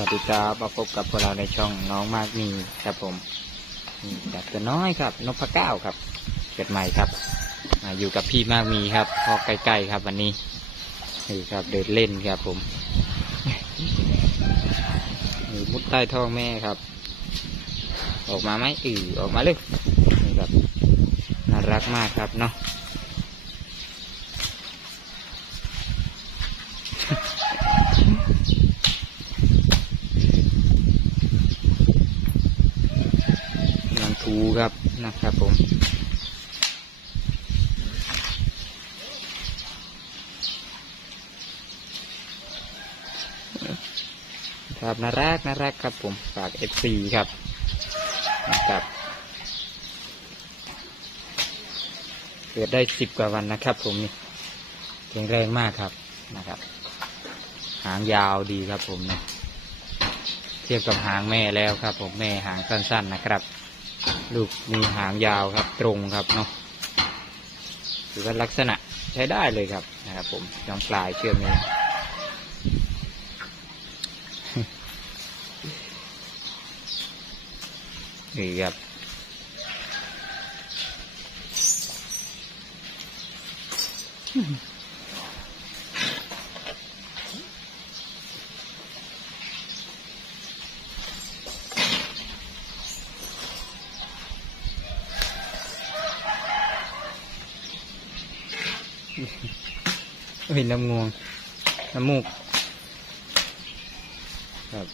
วัสดีครับมาพบกับพวกเราในช่องน้องมากมีครับผมนี่จากตัวน้อยครับนพเก้าครับ เกิดใหม่ครับมาอยู่กับพี่มากมีครับ พอใกล้ๆครับวันนี้นี่ครับเดินเล่นครับผมนี่มุดใต้ท้องแม่ครับ ออกมาไหมอือออกมาเลยนี่ครับน่ารักมากครับเนาะ กำลังทู ครับนะครับผม ครับน่ารักน่ารักครับผมฝาก FC ครับนะครับเกิดได้สิบกว่าวันนะครับผมนี่แข็งแรงมากครับนะครับ หางยาวดีครับผมนะเทียบกับหางแม่แล้วครับ ผมแม่หางสั้นๆนะครับ ลูกมีหางยาวครับ ตรงครับเนาะถือว่าลักษณะใช้ได้เลยครับนะครับผมยองปลายเชื่อมนี้นี่ครับ เห็นน้ำงวงน้ำมูก ครับ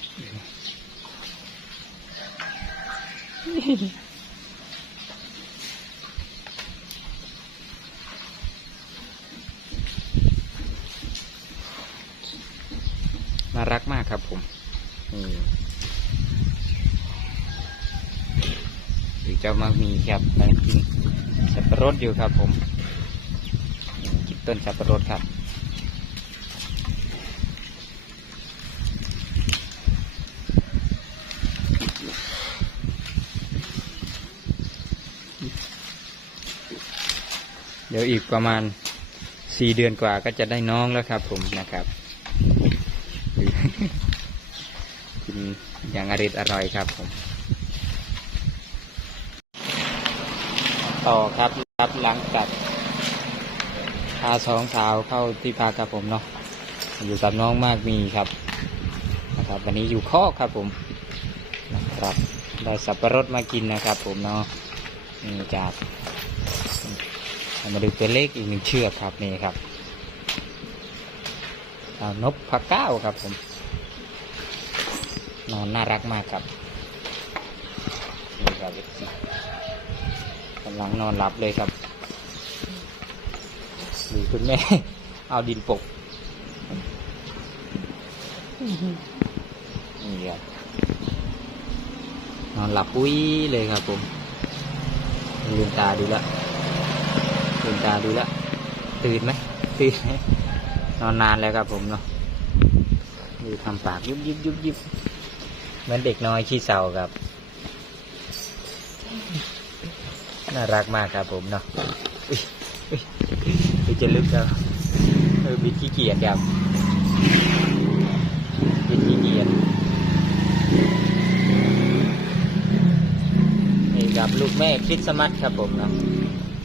น่ารักมากครับผมนี่หรือเจ้ามามีครับกำลังกินสับปะรดอยู่ครับผม ต้นสับปะรดครับ เดี๋ยวอีกประมาณสี่เดือนกว่าก็จะได้น้องแล้วครับ ผมนะครับกินอย่างอริดอร่อยครับผม ต่อครับรับหลังจาก พาสองสาวเข้าที่พักครับผมเนาะอยู่กับน้องมากมีครับนะครับ วันนี้อยู่คอกครับผมนะครับได้สับปะรดมากินนะครับ ผมเนาะนี่จากมาดูตัวเลขอีกหนึ่งเชือกครับนี่ครับนพพะเก้าครับผมนอนน่ารักมากครับนี่ครับกำลังนอนหลับเลยครับ ดูคุณแม่ เอาดินปกนี่ครับนอนหลับปุ้ยเลยครับผมลืมตาดูและลืมตาดูและตื่นไหมตื่นไหมนอนนานแล้วครับผมเนาะดูทำปากยุบยิบยุบยิบเหมือนเด็กน้อยขี้เศร้าครับ น่ารักมากครับผมเนาะ อุ๊ยอุ๊ยอุ๊ยจะลึกแล้วเออบิดขี้เกียจครับบิดขี้เกียจนี่ครับลูกแม่คริสต์มาสครับผมเนาะ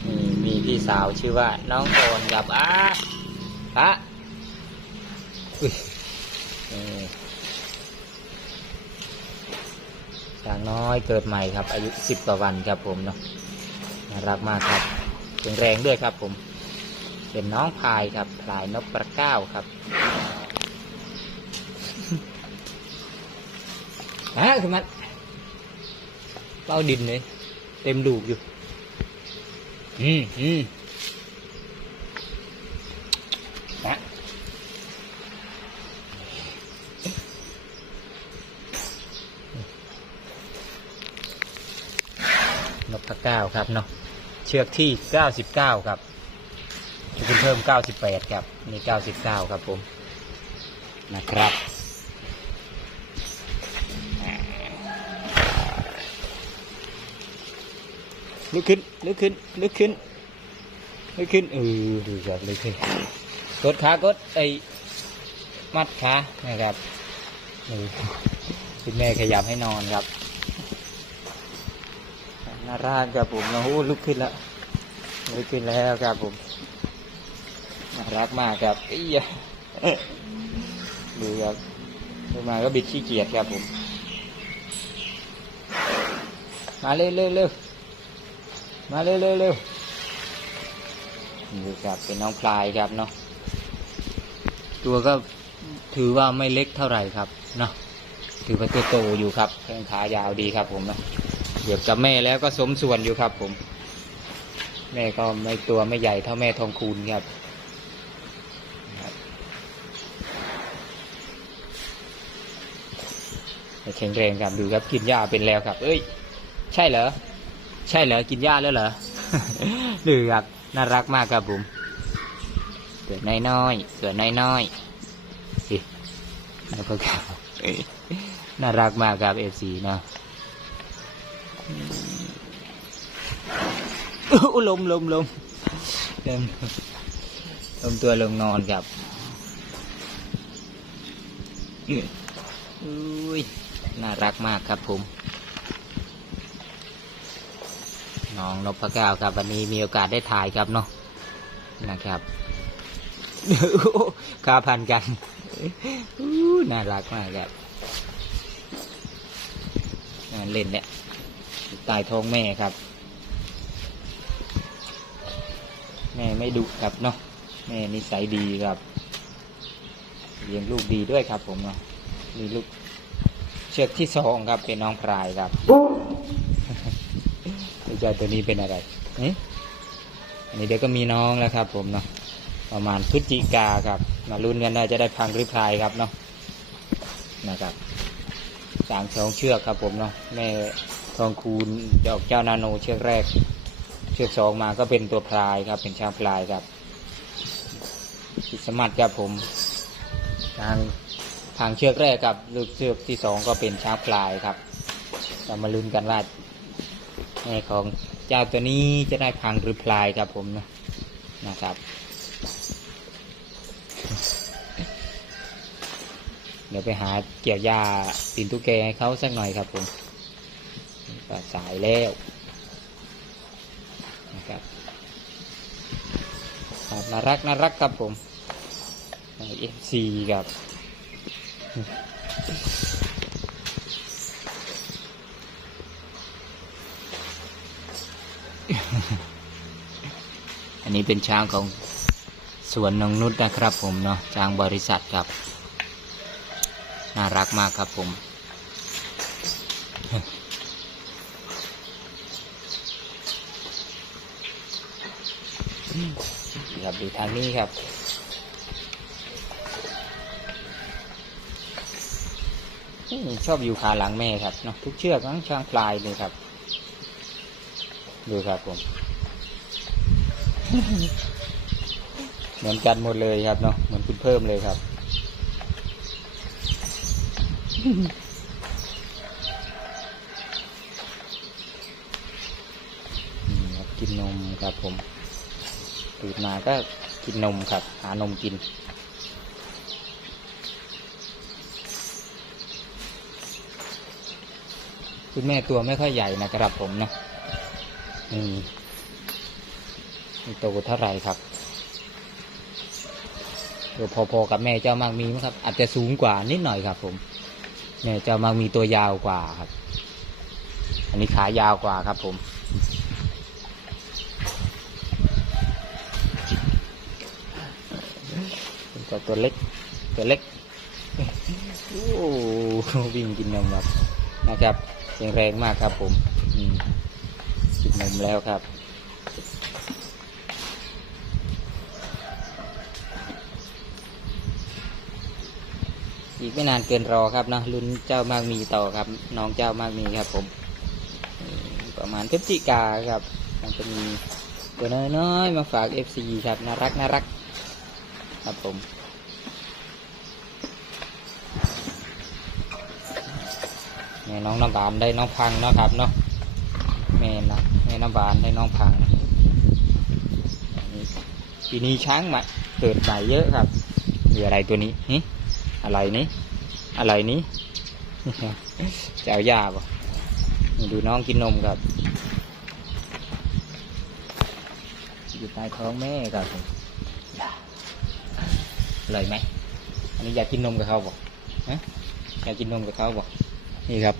นี่มีพี่สาวชื่อว่า น้องโอนกับอาพระอุ้ยนี่ช้างน้อยเกิดใหม่ครับ อายุสิบกว่าวันครับผมเนาะน่ารักมากครับแข็งแรงด้วยครับผม เป็นน้องพายครับพลายนกประเก้าครับฮะคือมันเป้าดินเลยเต็มดูกอยู่ อืมอืมนะนกพะเก้าครับเนาะเชือกที่เก้าสิบเก้าครับ จะเพิ่มเก้าสิบแปดครับ นี่เก้าสิบเก้าครับผม นะครับลุกขึ้นลุกขึ้นลุกขึ้นลุกขึ้นเออดูครับลุกขึ้นกดขากดไอ้มัดขานะครับคุณแม่ขยับให้นอนครับน่ารักครับผมโอ้โหลุกขึ้นแล้วลุกขึ้นแล้วครับผม น่ารักมากครับอียดูครับดูมาก็บิดขี้เกียจครับผม มาเร็วเร็วเร็วมาเร็วเร็วเร็วนี่ครับเป็นน้องพลายครับเนาะตัวก็ถือว่าไม่เล็กเท่าไหร่ครับเนาะถือว่าตัวโตอยู่ครับแข้งขายาวดีครับ ผมนะเดี๋ยวกับแม่แล้วก็สมส่วนอยู่ครับ ผม แม่ก็ไม่ตัวไม่ใหญ่เท่าแม่ทองคูณครับ แข็งแรงครับดูครับกินหญ้าเป็นแล้วครับ เอ้ย ใช่เหรอ ใช่เหรอกินหญ้าแล้วเหรอดูครับน่ารักมากครับผมเกิดน้อยๆเกิดน้อยๆสิแล้วก็ครับเอ้ยน่ารักมากครับเอฟซีเนาะอืมอู้ลมลมลมลมลมตัวลงนอนครับอุ้ย น่ารักมากครับผมน้องนพเก้าครับ วันนี้มีโอกาสได้ถ่ายครับเนาะนะครับคาพันกันน่ารักมากครับน่าเล่นเนี่ยตายท้องแม่ครับ แม่ไม่ดุครับเนาะแม่นิสัยดีครับเลี้ยงลูกดีด้วยครับผมเนาะมีลูก เชือกที่สองครับเป็นน้องพรายครับเจ้าตัวนี้เป็นอะไรนี่อันนี้เดี๋ยวก็มีน้องแล้วครับ ผมเนาะประมาณพฤศจิกาครับ มาลุ้นกันได้จะได้พังหรือพลายครับเนาะนะครับสามสองเชือกครับผมเนาะแม่ทองคูณดอกเจ้านาโนเชือกแรก เชือกสองมาก็เป็นตัวพลายครับ เป็นช้างพลายครับพิสมัติครับผมทาง ทางเชือกแรกกับลูกเชือกที่สองก็เป็นช้างพลายครับเรามาลุ้นกันว่าแม่ของเจ้าตัวนี้จะได้พังหรือพลายครับผมนะนะครับ เดี๋ยวไปหาเกี่ยวหญ้าตีนตุ๊กแกให้เขาสักหน่อยครับผมก็สายแล้วนะครับครับน่ารักน่ารักครับผมเอฟซีครับ อันนี้เป็นช้างของสวนนงนุษนะครับผมเนาะช้างบริษัทครับ น่ารักมากครับผมครับดูทางนี้ครับ ชอบอยู่ขาหลังแม่ครับเนาะทุกเชือกทั้งช้างพลายเลยครับ ดูครับผม เหมือนกันหมดเลยครับเนาะเหมือนคุณเพิ่มเลยครับกินนมครับผมตื่นมาก็กินนมครับ หานมกิน คุณแม่ตัวไม่ค่อยใหญ่นะครับผมนะนี่นี่โตเท่าไรครับตัวพอๆกับแม่เจ้ามากมีมั้งครับ อาจจะสูงกว่านิดหน่อยครับ ผมแม่เจ้ามากมีตัวยาวกว่าครับ อันนี้ขายาวกว่าครับ ผมตัวตัวเล็ก ตัวเล็กโอ้วิ่งกินนมแบบนะครับ แข็งแรงมากครับผมอืมกินนมแล้วครับ อีกไม่นานเกินรอครับนะลุ้นเจ้ามากมีต่อครับ น้องเจ้ามากมีครับผมอืมประมาณพฤศจิกาครับ มันจะมีตัวน้อยๆมาฝาก FC ครับน่ารักน่ารักครับผม แม่น้องน้ำบานได้น้องพังนะครับเนาะแม่นะแม่น้ำบานได้น้องพังอันนี้ปีนี้ช้างใหม่เกิดใหม่เยอะครับมีอะไรตัวนี้นี่อะไรนี่อะไรนี้จะเอายาบ่ดูน้องกินนมครับอยู่ใต้ท้องแม่ครับผมยไหมอันนี้อยากกินนมกับเขาบ่ฮะอยากกินนมกับเขาบ่ นี่ครับ